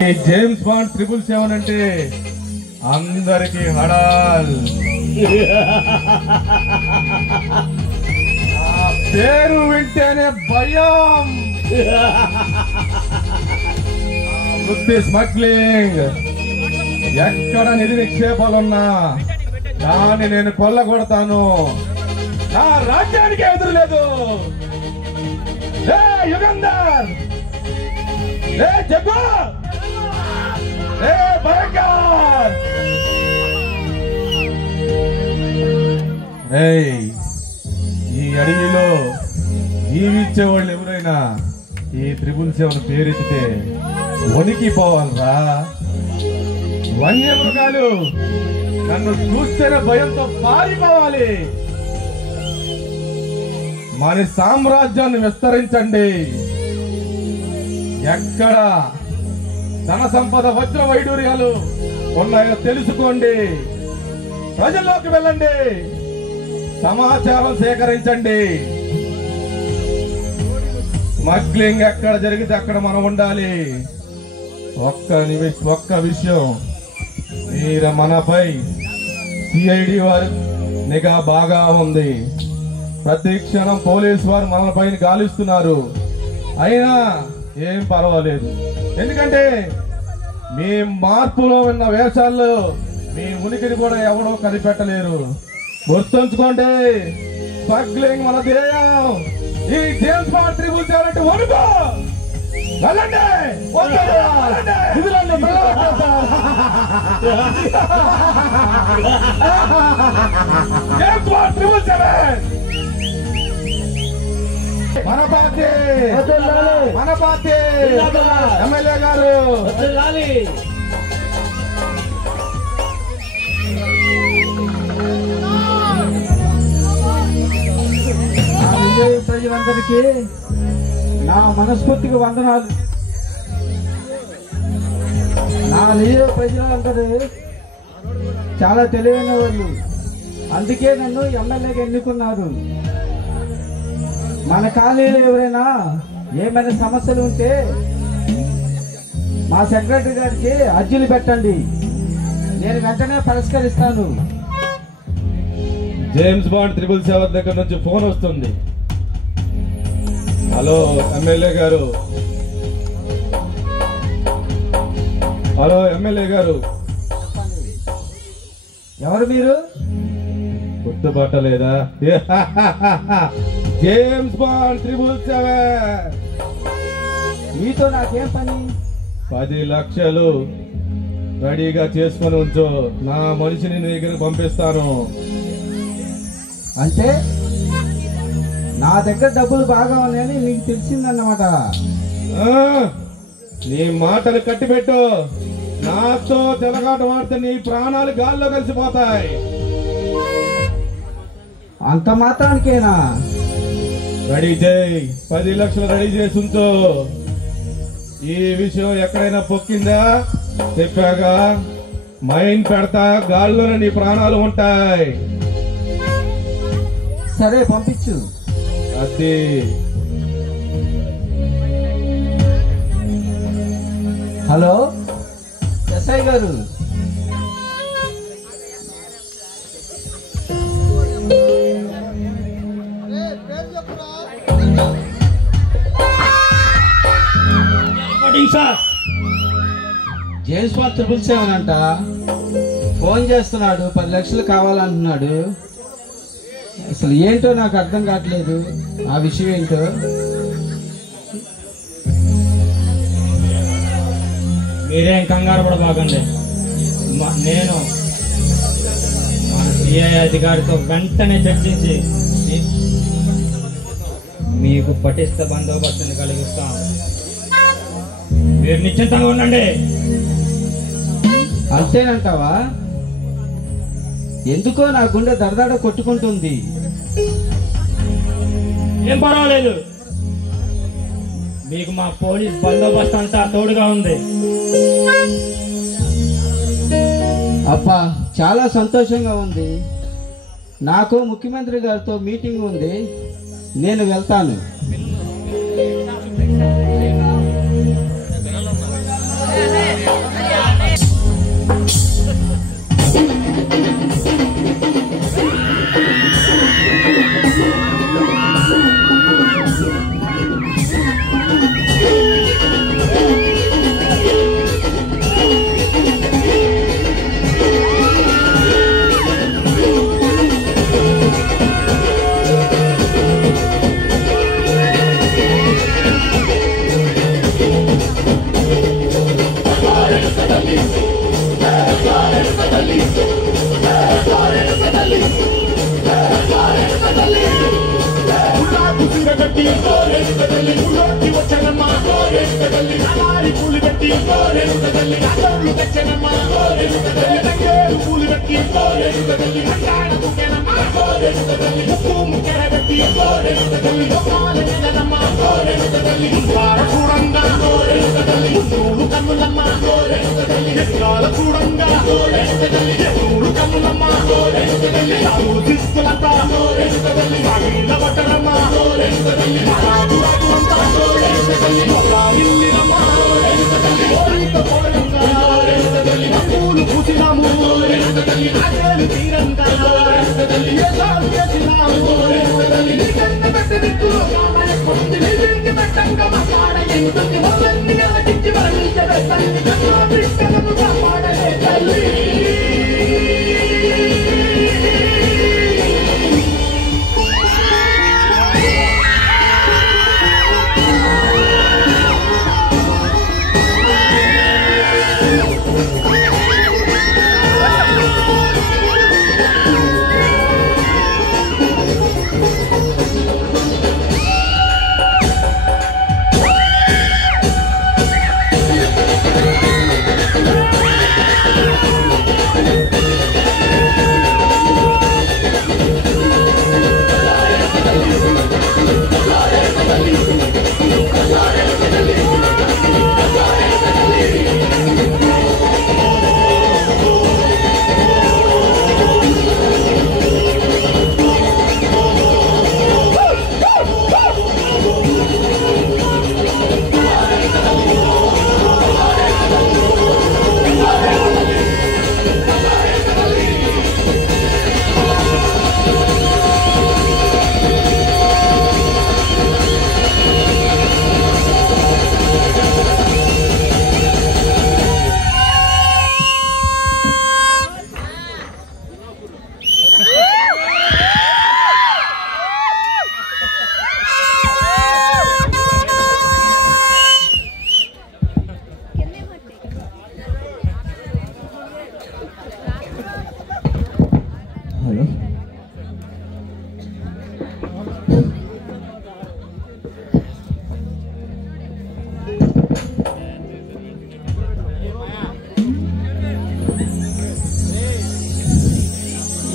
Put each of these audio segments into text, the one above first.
James Bond 777 అంటే అందరికి హడాల్. పేరు వింటేనే భయం. వృత్తి స్మగ్లింగ్. ఎక్కడ నిధి నిక్షేపాలున్నా దాన్ని నేను కొల్లగొడతాను. నా రాజ్యానికి ఎదురులేదు. యుగంధర్, జగ్గు, భయంకర్. ఈ అడవిలో జీవించేవాళ్ళు ఎవరైనా ఈ 777 పేరెత్తితే వణికిపోవాలరా. వన్యమృగాలు నన్ను చూస్తేనే భయంతో పారిపోవాలి. మన సామ్రాజ్యాన్ని విస్తరించండి. ఎక్కడ ధన సంపద వజ్ర వైడూర్యాలు ఉన్నాయో తెలుసుకోండి. ప్రజల్లోకి వెళ్ళండి, సమాచారం సేకరించండి. స్మగ్లింగ్ ఎక్కడ జరిగితే అక్కడ మనం ఉండాలి. ఒక్క విషయం, మీరు మనపై సిఐడి వారి నిఘా బాగా ఉంది. ప్రతి క్షణం పోలీసు వారు మనపై గాలిస్తున్నారు. అయినా ఏం పర్వాలేదు, ఎందుకంటే మీ మార్పులో ఉన్న వేషాల్లో మీ ఉనికిని కూడా ఎవరో కనిపెట్టలేరు. గుర్తుంచుకోండి, స్మగ్లింగ్ మన ధ్యేయం. ఈ జేమ్స్ బాండ్ 777 వణుకు. వెళ్ళండి, జేమ్స్ బాండ్ 777 మన పార్టీ, మన పార్టీ ఎమ్మెల్యే గారు. ప్రజలందరికీ నా మనస్ఫూర్తిగా వందనాలు. నా నిజ ప్రజలందరూ చాలా తెలివైన వాళ్ళు, అందుకే నన్ను ఎమ్మెల్యేగా ఎన్నుకున్నారు. మన కాలనీలో ఎవరైనా ఏమైనా సమస్యలు ఉంటే మా సెక్రటరీ గారికి అర్జీలు పెట్టండి, నేను వెంటనే పరిష్కరిస్తాను. జేమ్స్ బాండ్ 777 దగ్గర నుంచి ఫోన్ వస్తుంది. హలో ఎమ్మెల్యే గారు. హలో ఎమ్మెల్యే గారు. ఎవరు మీరు? గుర్తుపట్టలేదా? James Bond 777. మీతో నాకేం పని? 10 లక్షలు రెడీగా చేసుకుని ఉంచు, నా మనిషిని నీ దగ్గర పంపిస్తాను. అంటే నా దగ్గర డబ్బులు బాగా ఉన్నాయని నీకు తెలిసిందన్నమాట. నీ మాటలు కట్టిపెట్టు. నాతో చెలగాట మాడితే నీ ప్రాణాలు గాల్లో కలిసిపోతాయి. అంత మాత్రానికేనా? రెడీ చేయి, 10 లక్షలు రెడీ చేసి ఉంచు. ఈ విషయం ఎక్కడైనా పొక్కిందా చెప్పాగా మైన్ పెడతా, గాల్లోనే నీ ప్రాణాలు ఉంటాయి. సరే పంపించు. అది హలో ఎస్ఐ గారు, జేమ్స్ బాండ్ 777 అంట ఫోన్ చేస్తున్నాడు, 10 లక్షలు కావాలంటున్నాడు. అసలు ఏంటో నాకు అర్థం కావట్లేదు, ఆ విషయం ఏంటో. మీరేం కంగారు పడబాకండి. నేను మన సిఐ అధికారితో వెంటనే చర్చించి మీకు పటిష్ట బందోబస్తుని కలిగిస్తాం. మీరు నిశ్చింతంగా ఉండండి. అంతేనంటావా? ఎందుకో నా గుండె దడదడ కొట్టుకుంటుంది. ఏం పర్వాలేదు, మీకు మా పోలీస్ బందోబస్తు అంతా తోడుగా ఉంది. అబ్బా, చాలా సంతోషంగా ఉంది. నాకు ముఖ్యమంత్రి గారితో మీటింగ్ ఉంది, నేను వెళ్తాను. పెట్టి ఊరోకి వచ్చనమ్మ అలారి పూలు పెట్టి అసలు తెచ్చనమ్మ తంగేరు పూలు పెట్టి అంగాడ ముఖ్యనమ్మ ముక్కు ముఖ్యర పెట్టి లోకాల నెలనమ్మ చూడంగా మూడు కన్నులమ్మ ఎక్కాల చూడంగా మూడు కన్నులమ్మ నాలుగు దిక్కులంతా సాగిల పట్టణమ్మ మహారాజు రాజులంతా ఒక ఇల్లినమ్మ పూలు పూసినాము అదేలు తీరంగా ఏసాలు చేసినాము పెట్టి దిక్కులు పెట్టంగా మాట్లాడ ఎందుకు మొదలన్నీ ఆటించి వరించబెట్టండి కాపాడలే తల్లి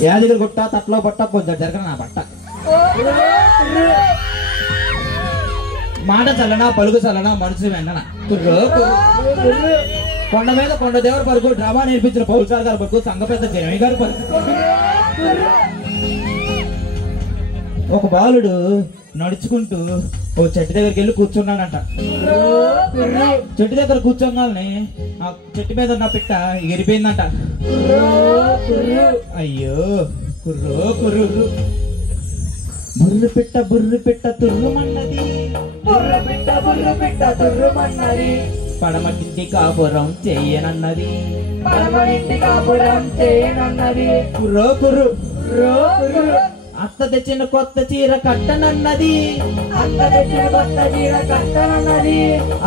యాదగిరి గుట్ట తట్లో బట్ట కొంచెం జరగన నా బట్ట మాట చల్లనా పలుకు చల్లనా మనసు వెంటన కొండ మీద కొండ దేవుడు పలుకు డ్రామా నేర్పించిన పౌల్సార్ గారు పలుకు సంఘ పెద్ద జమి గారు పలుకు ఒక బాలుడు నడుచుకుంటూ ఓ చెట్టు దగ్గరికి వెళ్ళి కూర్చున్నాడంట. చెట్టు దగ్గర కూర్చోగానే ఆ చెట్టు మీద ఉన్న పిట్ట ఎగిరిపోయిందంట. అయ్యో కుర్రో కుర్రు బుర్రు పిట్ట తుర్రుమన్నది, పడమటింటి కాపురం చేయనన్నది, కుర్రో కుర్రు అత్త తెచ్చిన కొత్త చీర కట్టనన్నది,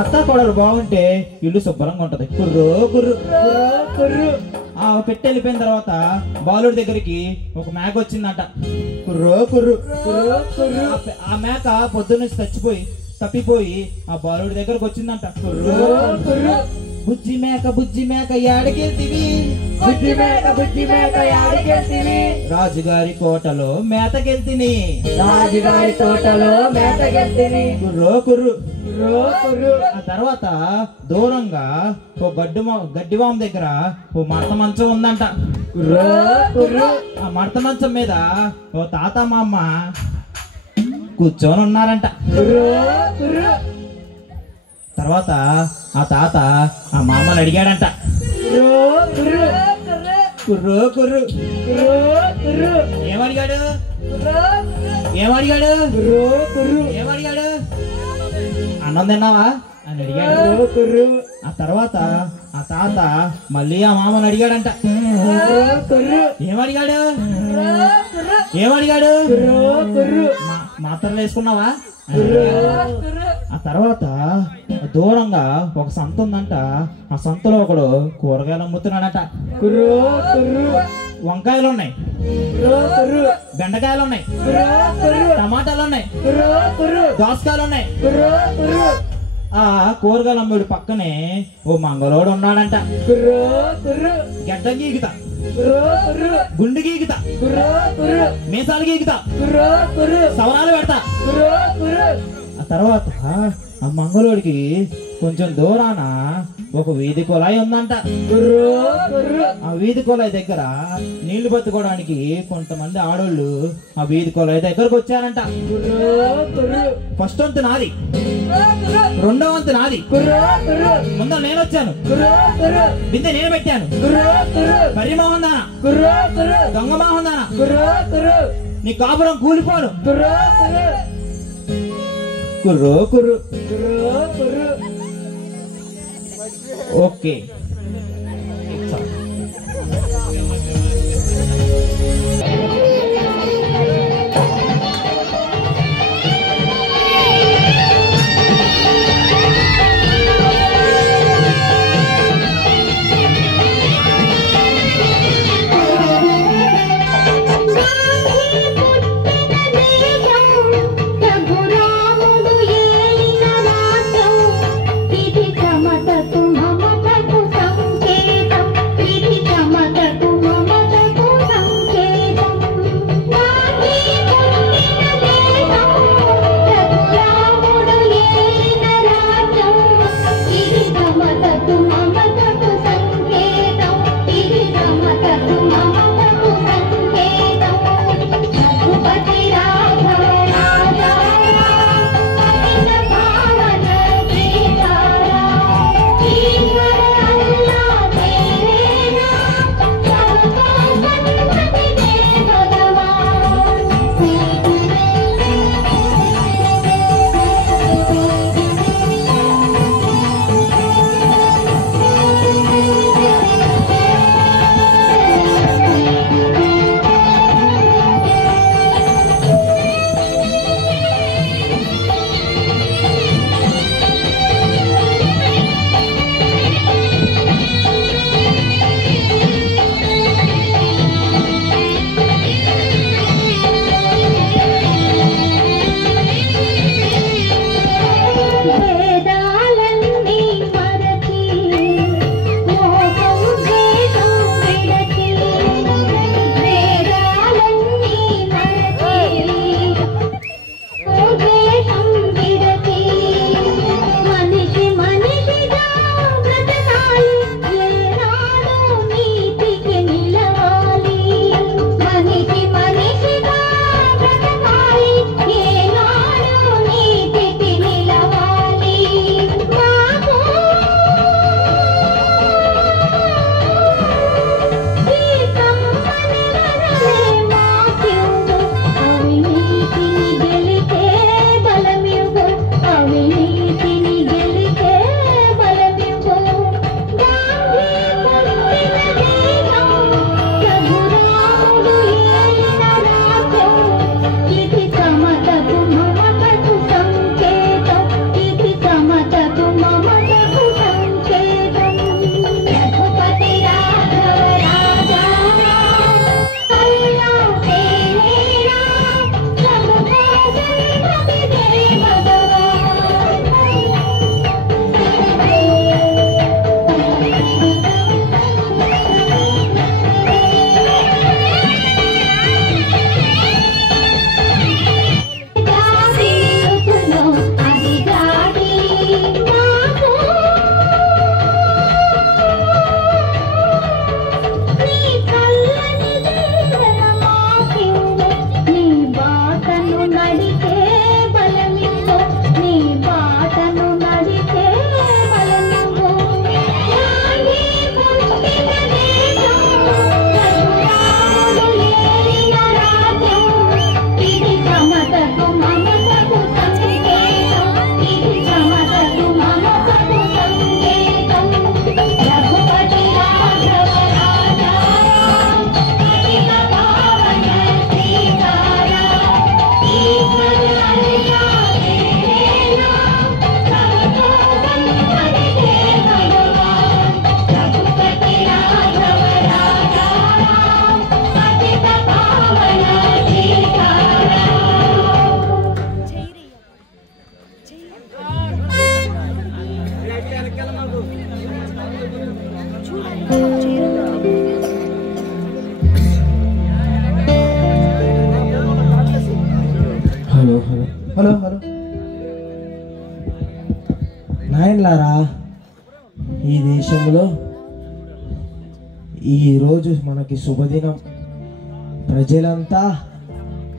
అత్త కొడలు బాగుంటే ఇల్లు శుభ్రంగా ఉంటది. కుర్రో కుర్రు ఆ పెట్టి వెళ్ళిపోయిన తర్వాత బాలుడి దగ్గరికి ఒక మేక వచ్చిందంట. కుర్రో కుర్రు ఆ మేక పొద్దున్న తప్పిపోయి ఆ బాలుడి దగ్గరకు వచ్చిందంట. కుర్రో కుర్రు బుజ్జి మేక యాడికెళ్తివి, రాజుగారి కోటలో మేతకెళ్తిని, కుర్రో కుర్రు ఆ తర్వాత దూరంగా ఓ గడ్డివాం దగ్గర ఓ మడత మంచం ఉందంట. ఆ మడత మంచం మీద ఓ తాత మామ కూర్చొని ఉన్నారంట. తర్వాత ఆ తాత ఆ మామని అడిగాడంట. కుర్రో కుర్రు ఏమడిగాడు అన్నం తిన్నావా అని అడిగాడు. ఆ తర్వాత ఆ తాత మళ్ళీ ఆ మామని అడిగాడంట. ఏమడిగాడు మాత్రలు వేసుకున్నావా? ఆ తర్వాత దూరంగా ఒక సంత ఉందంట. ఆ సంతలో ఒకడు కూరగాయలు అమ్ముతున్నాడట. వంకాయలు ఉన్నాయి, బెండకాయలు ఉన్నాయి, టమాటాలు ఉన్నాయి, దోసకాయలు ఉన్నాయి. ఆ కూరగాయలు అమ్ముడు పక్కనే ఓ మంగళోడు ఉన్నాడంట. గడ్డ గీగుతా, గుండు గీగుతా, మీసాలు గీగుతా, సవరాలు పెడతా. ఆ తర్వాత ఆ మంగళోడికి కొంచెం దూరాన ఒక వీధి కుళాయి ఉందంట. ఆ వీధి కుళాయి దగ్గర నీళ్లు పట్టుకోవడానికి కొంతమంది ఆడోళ్ళు ఆ వీధి కుళాయి దగ్గరకు వచ్చారంట. ఫస్ట్ వంతు నాది, రెండో వంతు నాది, ముందు నేను వచ్చాను, బిందె నేను పెట్టాను. పరిమోహన్ దానా, దొంగ మోహన్ దానా, నీ కాపురం కూలిపోను. కుర్రో కుర్రు. ఓకే, ఇది కమతకు మమతకు సంకే దేశంలో ఈరోజు మనకి శుభదినం. ప్రజలంతా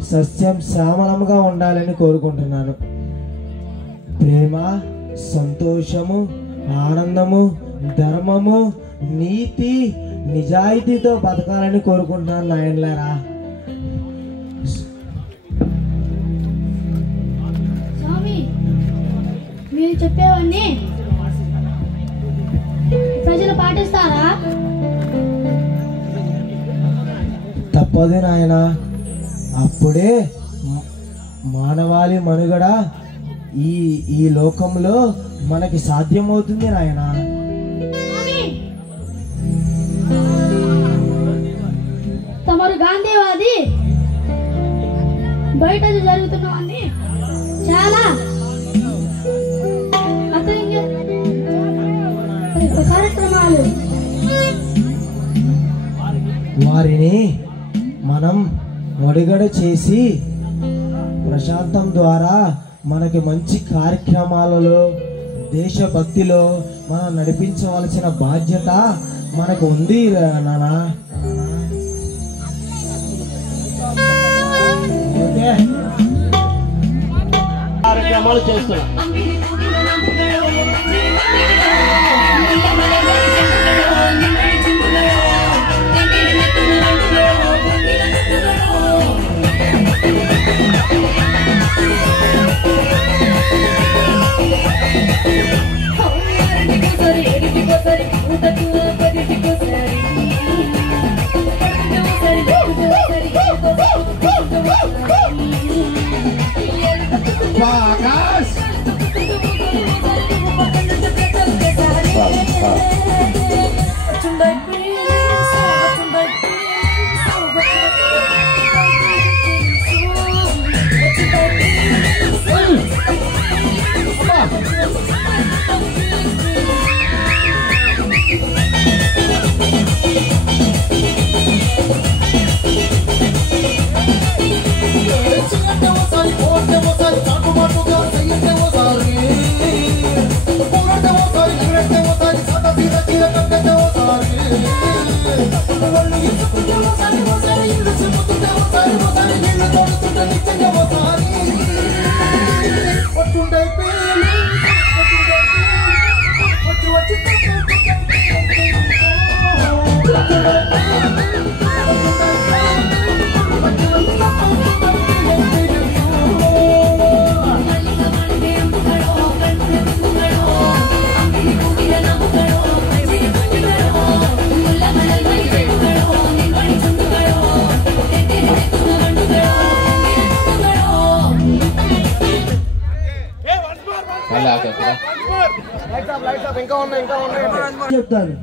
సస్యం శ్యామలంగా ఉండాలని కోరుకుంటున్నాను. ప్రేమ, సంతోషము, ఆనందము, ధర్మము, నీతి, నిజాయితీతో బతకాలని కోరుకుంటున్నాను నాయనలారా. స్వామి, మీరు చెప్పేవన్నీ ప్రజలు పాటిస్తారా? తప్పదు నాయన. అప్పుడే మానవాళి మనుగడ ఈ లోకంలో మనకి సాధ్యమవుతుంది నాయన. తమరు గాంధీవాది, బయట జరుగుతున్నవన్నీ చాలా కార్యక్రమాలు. వారిని మనం మనుగడ చేసి ప్రశాంతం ద్వారా మనకి మంచి కార్యక్రమాలలో దేశభక్తిలో మనం నడిపించవలసిన బాధ్యత మనకు ఉంది నానా. ఓకే, కార్యక్రమాలు చేస్తున్నాం. చెప్తాను.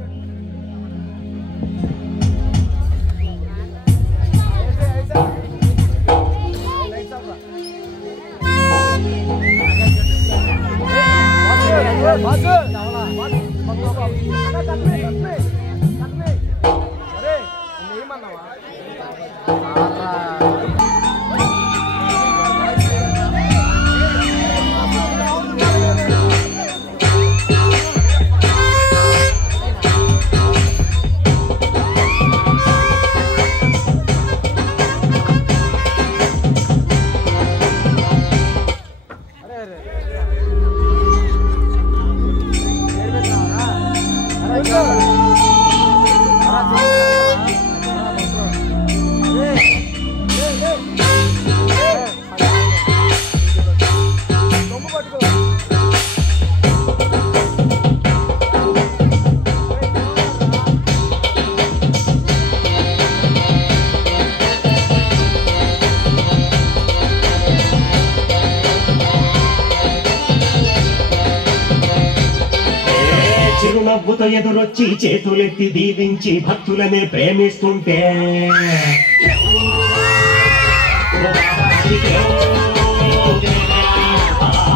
చిరునవ్వుతో ఎదురొచ్చి చేతులెత్తి దీవించి భక్తులనే ప్రేమిస్తుంటే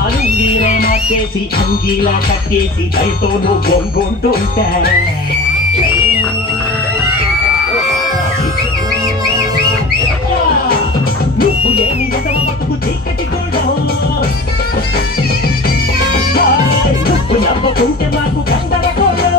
అంగీలే మార్చేసి అంగీలా కట్టేసి దయతో నువ్వు గొంగుంటుంటే నువ్వు లేని ఎదవ బతుకు చీకటి కూడా నువ్వు నవ్వుకుంటే మాకు గందరగోళం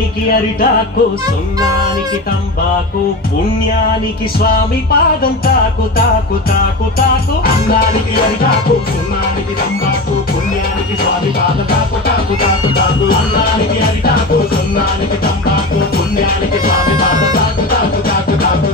అన్నానికి అరిటాకు సున్నానికి తంబాకు పుణ్యానికి స్వామి పాదం తాకు తాకు తాకు తాకు అన్నానికి అరిటాకు సున్నానికి తంబాకు పుణ్యానికి స్వామి పాదం తాకు తాకు తాకు తాకు అన్నానికి అరిటాకు సున్నానికి తంబాకు పుణ్యానికి స్వామి పాదం తాకు తాకు తాకు తాకు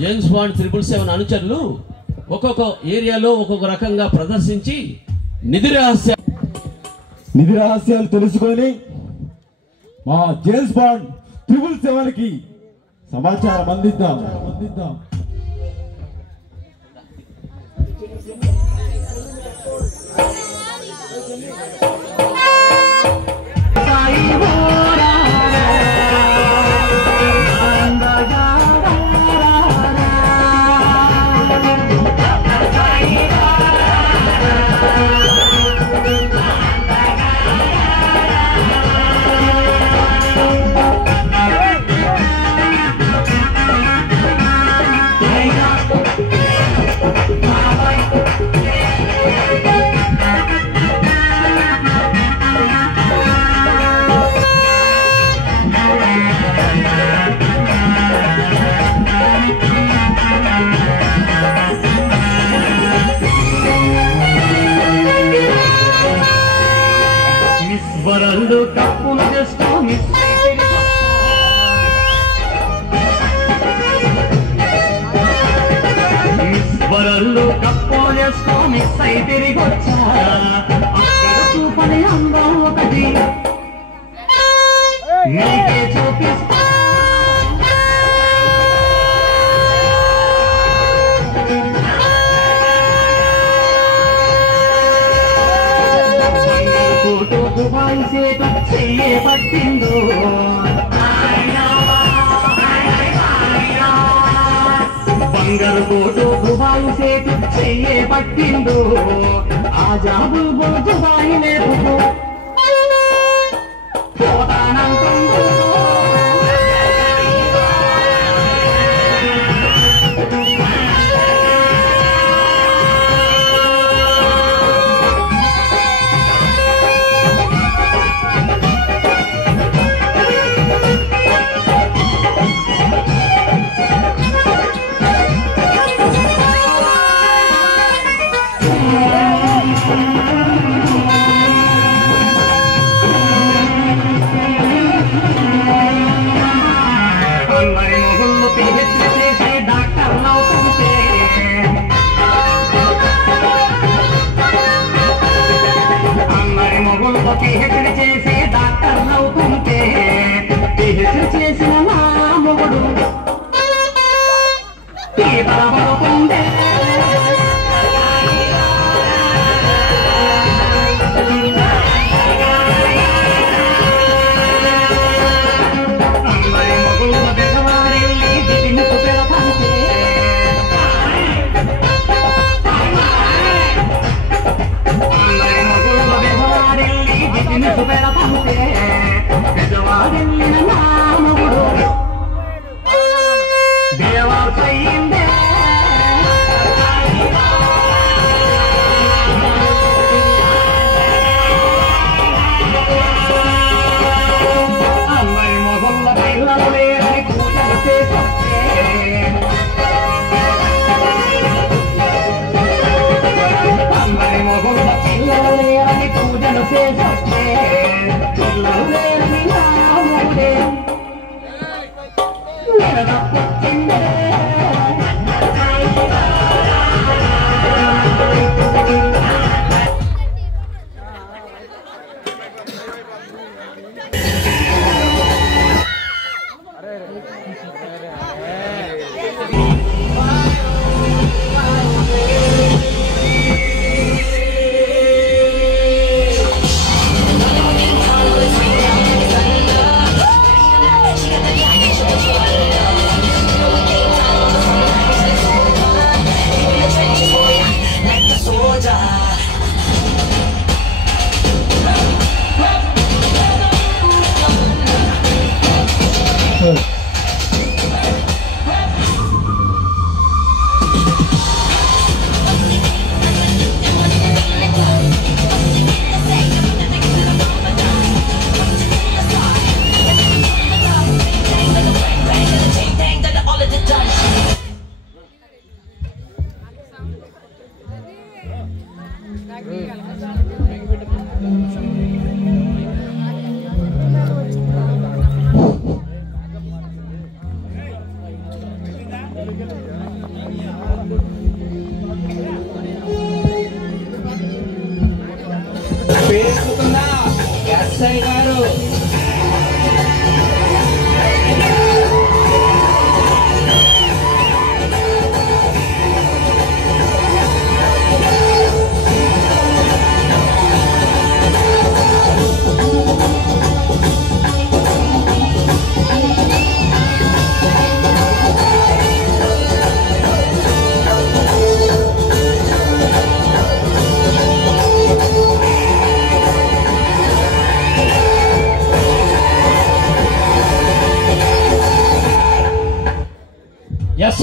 జేమ్స్ బాండ్ 777 అనుచరులు ఒక్కొక్క ఏరియాలో ఒక్కొక్క రకంగా ప్రదర్శించి నిధి రహస్యాలు తెలుసుకొని మా జేమ్స్ బాండ్ 777కి సమాచారం అందిద్దాం. వరల్డ్ కప్పును తెస్తూ వరల్డ్ కప్పును తెస్తూ మిస్ అయి తిరిగి వచ్చారా అక్కడ చూపని అందం ఒకటి నీకే చూపిస్తా దుబాయ్ సేటు చెయ్యే పట్టిందో బంగారు కోటు దుబాయ్ సేటు చెయ్యే పట్టిందో ఆ జాబు దుబాయ్ నేర్పుతూ పోతానంటుందో పిహెచ్డి చేసి డాక్టర్ అవుతుంటే పిహెచ్డి చేసిన నా మొగుడు తీవ్రమవుతుండే అందరి మొగుళ్ళ బెదవారెళ్ళి దిగుకు పెడతాంటే అందరి మొగుళ్ళ బెదవారెళ్ళి దిగుకు పెడతాంటే బెదవారెళ్ళిన నా మొగుడు దేవార్చయిందే అందరి మొగుళ్ళ పిల్లలు లేరని పూజలు చేసొస్తే అందరి మొగుళ్ళ పిల్లలు లేరని పూజలు చేసొస్తే పిల్లలు లేరని నా మొగుడే నిలదొక్కొచ్చిందే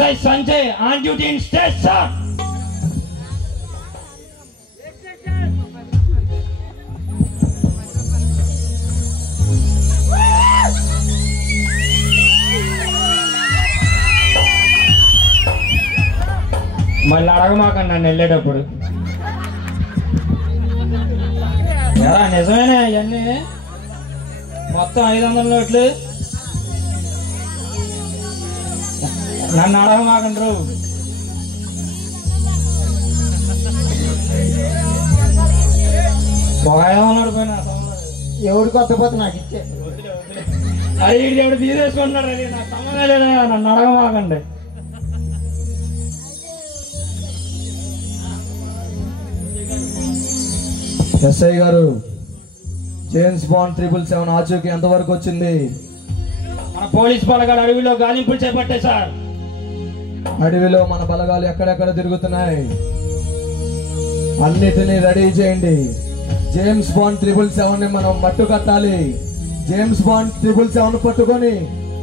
SI Sanjay on duty in state, sir. మళ్ళీ అడగమాకండి నన్ను వెళ్ళేటప్పుడు. ఎలా నిజమేనా ఇవన్నీ? మొత్తం 500 నోట్లు. నన్ను అడగమాకండ్రు. ఒక 500 పోయినా ఎవడు కొత్తపోతే నాకు ఇచ్చే. అది ఎవడు తీసేసుకుంటున్నాడు. అది నాకు సంబంధం లేదా? నన్ను అడగమాకండి. ఎస్ఐ గారు, జేమ్స్ బాండ్ 777 ఆచూకీ ఎంతవరకు వచ్చింది? మన పోలీస్ బలగాలు అడవిలో గాలింపులు చేపట్టాయి సార్. అడవిలో మన బలగాలు ఎక్కడెక్కడ తిరుగుతున్నాయి? అన్నిటినీ రెడీ చేయండి. జేమ్స్ బాండ్ 777 ని మనం మట్టు కట్టాలి. జేమ్స్ బాండ్ 777 పట్టుకొని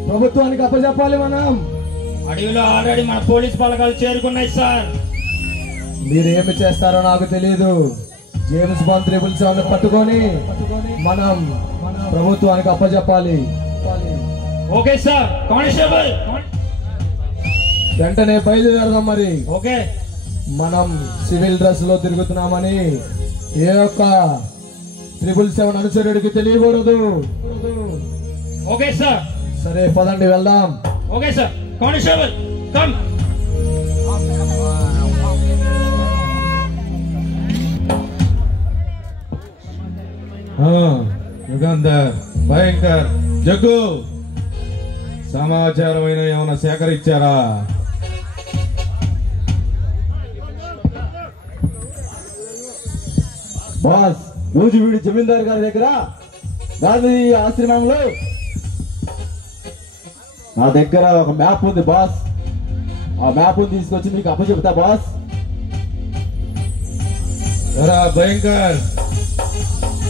ప్రభుత్వానికి అప్పచెప్పాలి మనం. అడవిలో ఆల్రెడీ మన పోలీస్ బలగాలు చేరుకున్నాయి సార్. మీరు ఏమి చేస్తారో నాకు తెలియదు. జేమ్స్ బాండ్ 777 ని పట్టుకొని మనం ప్రభుత్వానికి అప్పచెప్పాలి. Okay sir. కానిస్టేబుల్ వెంటనే బయలుదేరదాం. మరి ఓకే. మనం సివిల్ డ్రెస్ లో తిరుగుతున్నామని ఏ ఒక్క 777 అనుచరుడికి తెలియకూడదు. Okay sir. సరే పదండి వెళ్దాం. Okay sir. Constable come. Yugandhar, Bhayankar, Jaggu, సమాచారం అయినా ఏమైనా సేకరించారా? బాస్, నూజివీడి జమీందార్ గారి దగ్గర గాంధీ ఆశ్రమంలో నా దగ్గర ఒక మ్యాప్ ఉంది బాస్. ఆ మ్యాప్ తీసుకొచ్చి మీకు అప్పచెప్తా బాస్. ఎరా భయంకర్,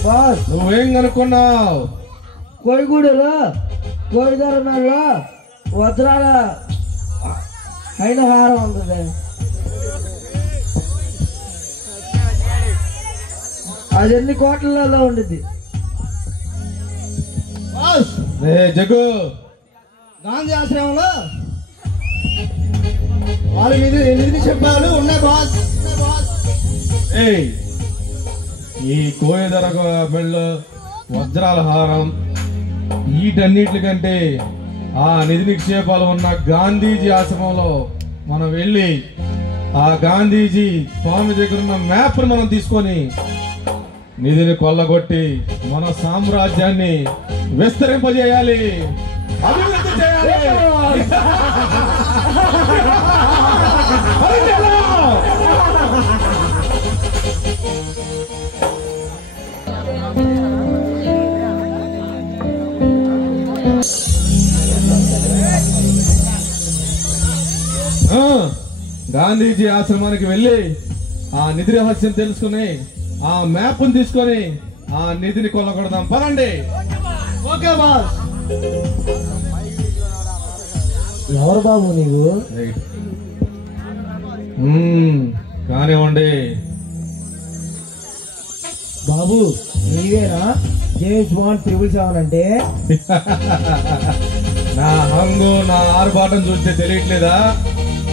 బాస్, నువ్వేం కనుక్కున్నావు? కోయిగూడలో కోయిదారులో వజ్రాల అయిన హారం ఉంటుంది. అది ఎన్ని కోట్లలో ఉండిద్ది? రే జగ్గు, గాంధీ ఆశ్రమంలో వాళ్ళు నిధి చెప్పారు ఉన్నాయి బాస్. ఏయ్, ఈ కోయదర మెళ్ళు వజ్రాల హారం వీటన్నిటికంటే ఆ నిధి నిక్షేపాలు ఉన్న గాంధీజీ ఆశ్రమంలో మనం వెళ్ళి ఆ గాంధీజీ స్వామి దగ్గర ఉన్న మ్యాప్ మనం తీసుకొని నిధిని కొల్లగొట్టి మన సామ్రాజ్యాన్ని విస్తరింపజేయాలి, అభివృద్ధి చేయాలి. గాంధీజీ ఆశ్రమానికి వెళ్ళి ఆ నిధి రహస్యం తెలుసుకుని ఆ మ్యాప్ తీసుకొని ఆ నిధిని కొల్లగొడదాం. పదండి. Okay boss. ఎవరు బాబు నీవు? కానివ్వండి బాబు, నీవేనా జేమ్స్ బాండ్ 777 అంటే? నా హంగు నా ఆర్భాటం చూస్తే తెలియట్లేదా?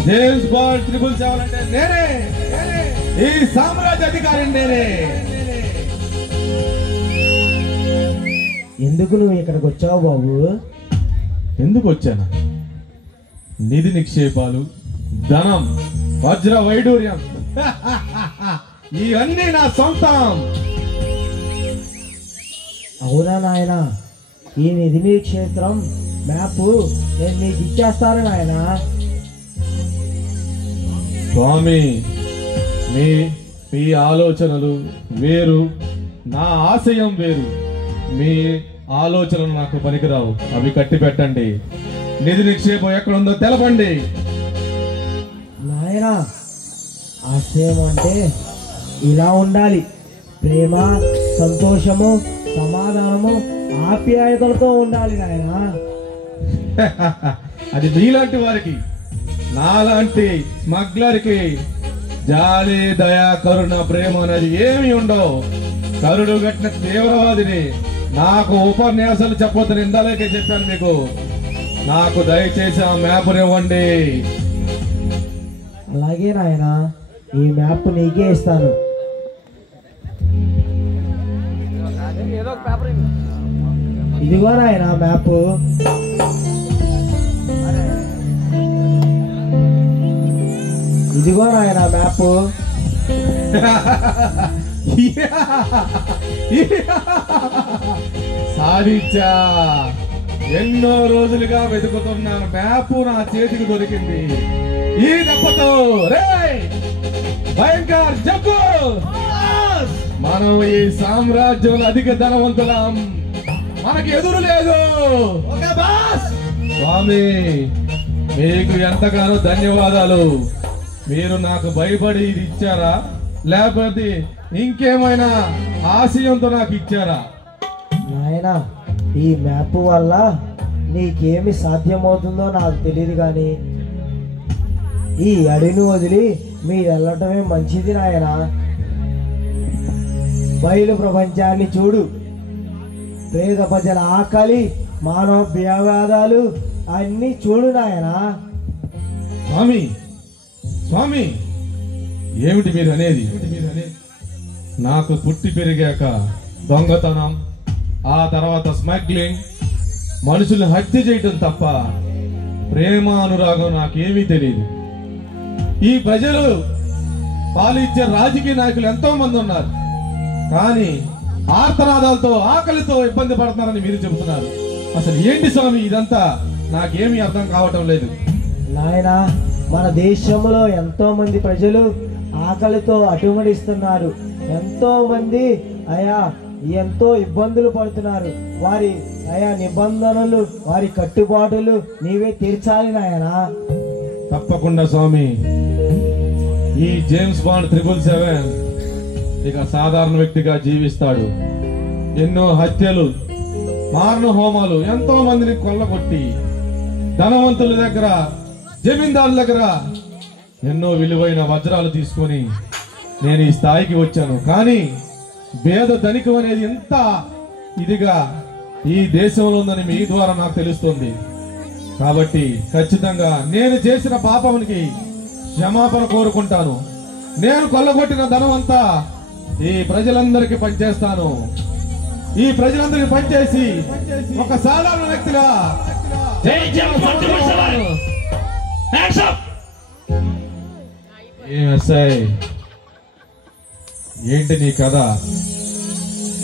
జేమ్స్ బాండ్ 777 అంటే నేనే, ఈ సామ్రాజ్య అధికారిని నేనే. ఎందుకు నువ్వు ఇక్కడికి వచ్చావు బాబు? ఎందుకు వచ్చాను? నిధి నిక్షేపాలు, ధనం, వజ్ర వైడూర్యం ఇవన్నీ నా సొంతం. అవునా నాయన? ఈ నిధి క్షేత్రం మ్యాప్ నేను నీకు ఇచ్చేస్తాను నాయన. స్వామి, మీ ఆలోచనలు వేరు, నా ఆశయం వేరు. మీ ఆలోచనలు నాకు పనికిరావు, అవి కట్టి పెట్టండి. నిధి నిక్షేపం ఎక్కడుందో తెలపండి. నాయన, ఆశయం అంటే ఇలా ఉండాలి. ప్రేమ, సంతోషము, సమాధానము, ఆప్యాయతలతో ఉండాలి నాయన. అది మీలాంటి వారికి. నాలాంటి స్మగ్లర్కి జాలి దయా కరుణ ప్రేమ అనేది ఏమి ఉండవు. కరుడు గట్టిన తీవ్రవాదిని. నాకు ఉపన్యాసాలు చెప్పొద్దని ఇందాలకే చెప్పాను మీకు. నాకు దయచేసి ఆ మ్యాప్నివ్వండి. అలాగే నాయన, ఈ మ్యాప్ నీకే ఇస్తాను. ఇదిగో నాయన మ్యాప్. ఇదిగో నాయన మ్యాప్. సాధించా. ఎన్నో రోజులుగా వెతుకుతున్నాను. మ్యాప్ నా చేతికి దొరికింది. ఈ దెబ్బతో భయంకర్ జగ్గు మనం ఈ సామ్రాజ్యంలో అధిక ధనవంతులం. మనకి ఎదురు లేదు. స్వామి, మీకు ఎంతగానో ధన్యవాదాలు. మీరు నాకు భయపడి ఇది ఇచ్చారా, లేకపోతే ఇంకేమైనా ఆశయంతో నాకు ఇచ్చారా? నాయనా, ఈ మ్యాప్ వల్ల నీకేమి సాధ్యమవుతుందో నాకు తెలియదు, కానీ ఈ అడవిని వదిలి మీరు వెళ్ళటమే మంచిది నాయనా. బయలు ప్రపంచాన్ని చూడు. పేద ప్రజల ఆకలి, మానవ వ్యావాదాలు అన్ని చూడు నాయనా. స్వామి, స్వామి, ఏమిటి మీరు అనేది? నాకు పుట్టి పెరిగాక దొంగతనం, ఆ తర్వాత స్మగ్లింగ్, మనుషుల్ని హత్య చేయటం తప్ప ప్రేమ అనురాగం నాకేమీ తెలియదు. ఈ ప్రజలు పాలించే రాజకీయ నాయకులు ఎంతో మంది ఉన్నారు, కానీ ఆర్తనాదాలతో ఆకలితో ఇబ్బంది పడుతున్నారని మీరు చెబుతున్నారు. అసలు ఏంటి స్వామి ఇదంతా? నాకేమీ అర్థం కావటం లేదు. నాయనా, మన దేశంలో ఎంతో మంది ప్రజలు ఆకలితో అటుమడిస్తున్నారు. ఎంతో మంది అయా ఎంతో ఇబ్బందులు పడుతున్నారు. వారి అయా నిబంధనలు, వారి కట్టుబాటులు నీవే తీర్చాలి నాయనా. తప్పకుండా స్వామి. ఈ జేమ్స్ బాండ్ 777 ఇక సాధారణ వ్యక్తిగా జీవిస్తాడు. ఎన్నో హత్యలు, మారణ హోమాలు, ఎంతో మందిని కొల్లగొట్టి ధనవంతుల దగ్గర, జమీందారుల దగ్గర ఎన్నో విలువైన వజ్రాలు తీసుకొని నేను ఈ స్థాయికి వచ్చాను. కానీ భేద ధనికం అనేది ఎంత ఇదిగా ఈ దేశంలో ఉందని మీ ద్వారా నాకు తెలుస్తుంది. కాబట్టి ఖచ్చితంగా నేను చేసిన పాపానికి క్షమాపణ కోరుకుంటాను. నేను కొల్లగొట్టిన ధనం అంతా ఈ ప్రజలందరికీ పనిచేస్తాను. ఈ ప్రజలందరికీ పనిచేసి ఒక సాధారణ వ్యక్తిగా ఏంటి నీ కథ?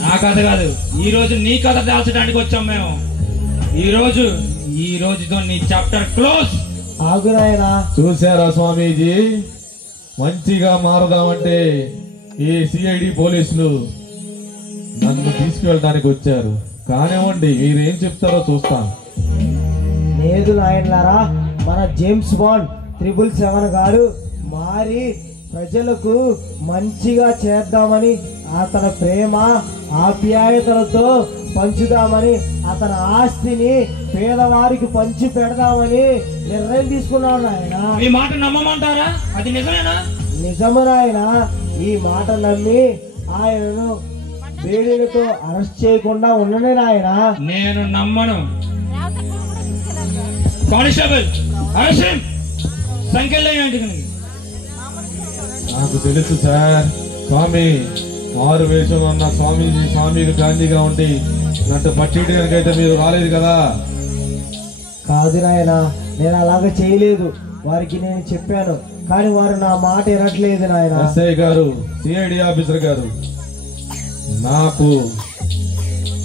నా కథ కాదు, ఈ రోజు నీ కథ దాల్చడానికి వచ్చాం మేము. ఈ రోజుతో నీ చాప్టర్ క్లోజ్. ఆగురాయనా. చూసారా స్వామీజీ, మంచిగా మారదామంటే ఈ సిఐడి పోలీసులు నన్ను తీసుకువెళ్ళడానికి వచ్చారు. కానివ్వండి, మీరేం చెప్తారో చూస్తాను. లేదు నాయనలారా, మన జేమ్స్ బాండ్ 777 గారు మారి ప్రజలకు మంచిగా చేద్దామని, అతని ప్రేమ ఆప్యాయతలతో పంచుదామని, అతని ఆస్తిని పేదవారికి పంచి పెడదామని నిర్ణయం తీసుకున్నాడు నాయన. ఈ మాట నమ్మమంటారా? అది నిజమేనా? నిజము నాయన. ఈ మాట నమ్మి ఆయనను బేడీలతో అరెస్ట్ చేయకుండా ఉండనే నాయన. నేను నమ్మను. కానిస్టేబుల్, అరెస్ట్ సంఖ్యలో ఏంటి? నాకు తెలుసు సార్. స్వామి మారు వేషంలో ఉన్న స్వామికి గాంధీగా ఉండి నన్ను పట్టించడానికైతే మీరు రాలేదు కదా? కాదు నాయన, నేను అలాగ చేయలేదు. వారికి నేను చెప్పాను, కానీ వారు నా మాట వినట్లేదు నాయన. ఎస్ఐ గారు, సిఐడి ఆఫీసర్ గారు, నాకు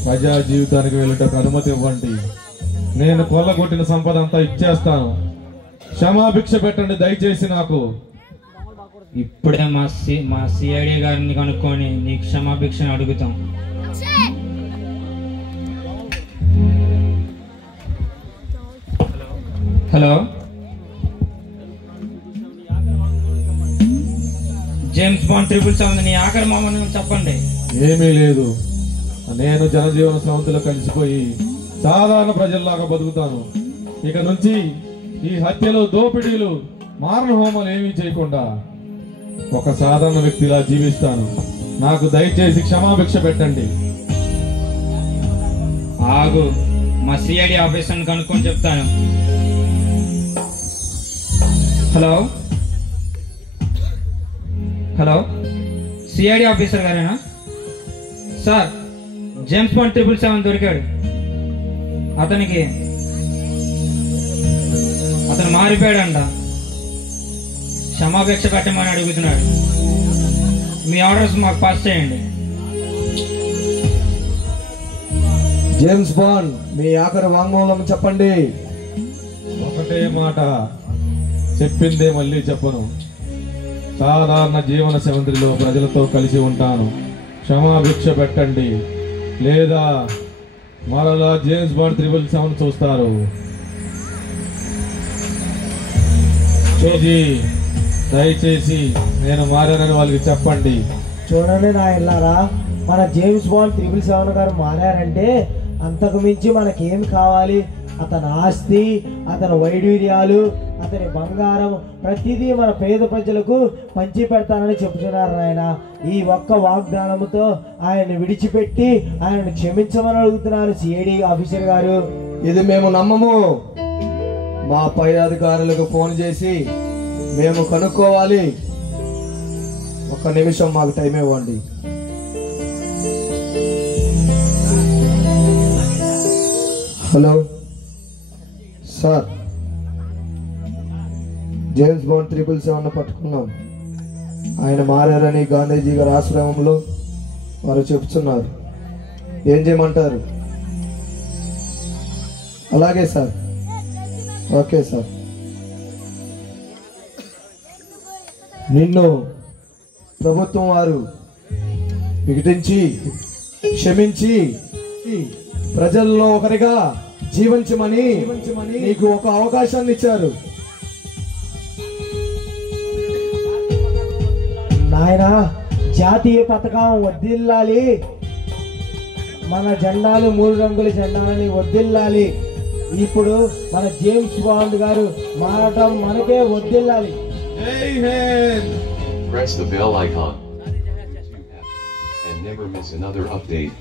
ప్రజా జీవితానికి వెళ్ళటకు అనుమతి ఇవ్వండి. నేను కొల్లగొట్టిన సంపద అంతా ఇచ్చేస్తాను. క్షమాభిక్ష పెట్టండి దయచేసి నాకు. ఇప్పుడే మా సిఐడి గారిని కనుక్కొని నీ క్షమాభిక్షను అడుగుతాం. హలో, జేమ్స్ బాండ్ 777 నీ ఆఖరి మామని చెప్పండి. ఏమీ లేదు, నేను జనజీవన సంస్థలో కలిసిపోయి సాధారణ ప్రజల్లాగా బతుకుతాను. ఇక నుంచి ఈ హత్యలు, దోపిడీలు, మారణ హోమాలు ఏమీ చేయకుండా ఒక సాధారణ వ్యక్తిలా జీవిస్తాను. నాకు దయచేసి క్షమాభిక్ష పెట్టండి. ఆగు, మా సిఐడి ఆఫీసర్ని కనుక్కొని చెప్తాను. హలో హలో, సిఐడి ఆఫీసర్ గారేనా సార్? జేమ్స్ బాండ్ 777 దొరికాడు. అతను మారిపోయాడంట. క్షమాభిక్ష పెట్టమని అడుగుతున్నాడు. మీ ఆర్డర్స్ మాకు పాస్ చేయండి. జేమ్స్ బాండ్, మీ ఆఖరి వాంగ్మూలం చెప్పండి. ఒకటే మాట, చెప్పిందే మళ్ళీ చెప్పను. సాధారణ జీవన శవంతిలో ప్రజలతో కలిసి ఉంటాను. క్షమాభిక్ష పెట్టండి, లేదా మరలా జేమ్స్ బాండ్ 777 చూస్తారు. దయచేసి నేను మారానని వాళ్ళకి చెప్పండి. చూడండి నా ఇల్లారా, మన జేమ్స్ బాండ్ 777 గారు మారారంటే అంతకు మించి మనకేం కావాలి? అతని ఆస్తి, అతని వైడూర్యాలు, అతని బంగారం ప్రతిదీ మన పేద ప్రజలకు పంచి పెడతానని చెప్తున్నారు ఆయన. ఈ ఒక్క వాగ్దానంతో ఆయన్ని విడిచిపెట్టి ఆయనను క్షమించమని అడుగుతున్నారు సిఐడి ఆఫీసర్ గారు. ఇది మేము నమ్మము. మా పై అధికారులకు ఫోన్ చేసి మేము కనుక్కోవాలి. ఒక్క నిమిషం మాకు టైం ఇవ్వండి. హలో సార్, జేమ్స్ బాండ్ 777 పట్టుకున్నాం. ఆయన మారారని గాంధీజీ గారి ఆశ్రమంలో వారు చెప్తున్నారు. ఏం చేయమంటారు? అలాగే సార్. Okay sir. నిన్ను ప్రభుత్వం వారు వికటించి క్షమించి ప్రజల్లో ఒకరిగా జీవించమని నీకు ఒక అవకాశాన్ని ఇచ్చారు. నాయనా, జాతీయ పతాకం వర్ధిల్లాలి, మన జెండాలు 3 రంగుల జెండాలని వర్ధిల్లాలి. ఇప్పుడు మన జేమ్స్ బాండ్ గారు మారటం మనకే వర్ధిల్లాలి. జై Hind. Press the bell icon and never miss another update.